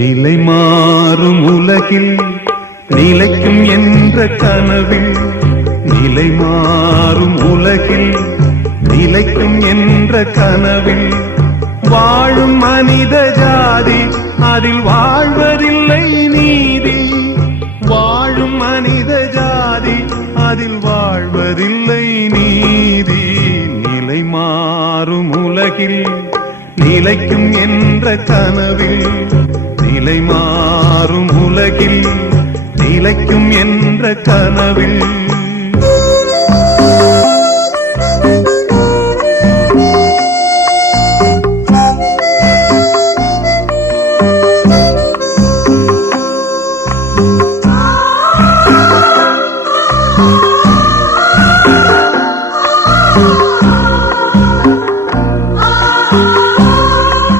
நிலை மாறும் உலகில் நிலைக்கும் என்ற கனவில், நிலை மாறும் உலகில் நிலைக்கும் என்ற கனவில் வாழும் மனித ஜாதி அதில் வாழ்வதில்லை நீதி. வாழும் மனித ஜாதி அதில் வாழ்வதில்லை நீதி. நிலை மாறும் உலகில் நிலைக்கும் என்ற கனவில், நிலை மாறும் உலகில் நிலைக்கும் என்ற கனவில்